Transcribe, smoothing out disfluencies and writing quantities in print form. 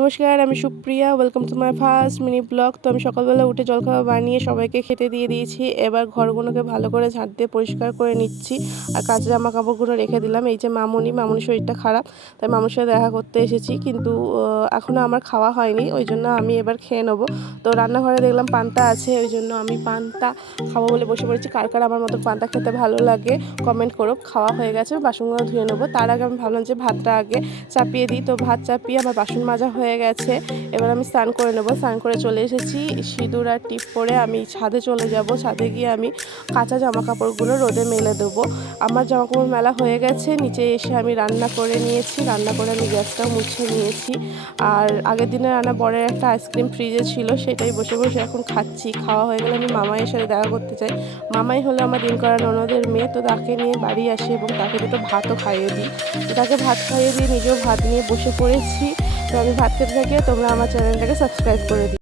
নমস্কার, আমি Supriya. Welcome to my first mini blog. তো আমি সকালবেলা উঠে জলখাবার বানিয়ে সবাইকে খেতে দিয়ে দিয়েছি। এবার ঘরগুলোকে ভালো করে ঝাঁট দিয়ে পরিষ্কার করে নিচ্ছি আর কাঁচা জামা কাপড়গুলো রেখে দিলাম। এই যে মামুনির শরীরটা খারাপ, তাই মামুনির সাথে দেখা করতে এসেছি, কিন্তু এখনও আমার খাওয়া হয়নি, ওই জন্য আমি এবার খেয়ে নেবো। তো রান্নাঘরে দেখলাম পান্তা আছে, ওই জন্য আমি পান্তা খাবো বলে বসে পড়েছি। কার কার আমার মতো পান্তা খেতে ভালো লাগে কমেন্ট করো। খাওয়া হয়ে গেছে, বাসনগুলো ধুয়ে নেবো। তার আগে আমি ভাবলাম যে ভাতটা আগে চাপিয়ে দিই। তো ভাত চাপিয়ে আমার বাসন মাজা হয়ে গেছে। এবার আমি স্নান করে নেবো। স্নান করে চলে এসেছি, সিঁদুর আর টিপ পরে আমি ছাদে চলে যাব। ছাদে গিয়ে আমি কাঁচা জামা কাপড়গুলো রোদে মেলে দেবো। আমার জামা কাপড় মেলা হয়ে গেছে। নিচে এসে আমি রান্না করে নিয়েছি, রান্না করে আমি গ্যাসটাও মুছে নিয়েছি। আর আগের দিনে রান্না বরের একটা আইসক্রিম ফ্রিজে ছিল, সেটাই বসে বসে এখন খাচ্ছি। খাওয়া হয়ে গেলে আমি মামাইয়ের সাথে দেখা করতে চাই। মামাই হলো আমার দিন করা ননদের মেয়ে, তো তাকে নিয়ে বাড়ি আসি এবং তাকে দুটো ভাতও খাইয়ে দিই। তো তাকে ভাত খাইয়ে দিয়ে নিজেও ভাত নিয়ে বসে পড়েছি। তো আমি ভাত খেতে থাকি, তোমরা আমার চ্যানেলটাকে সাবস্ক্রাইব করে দিই।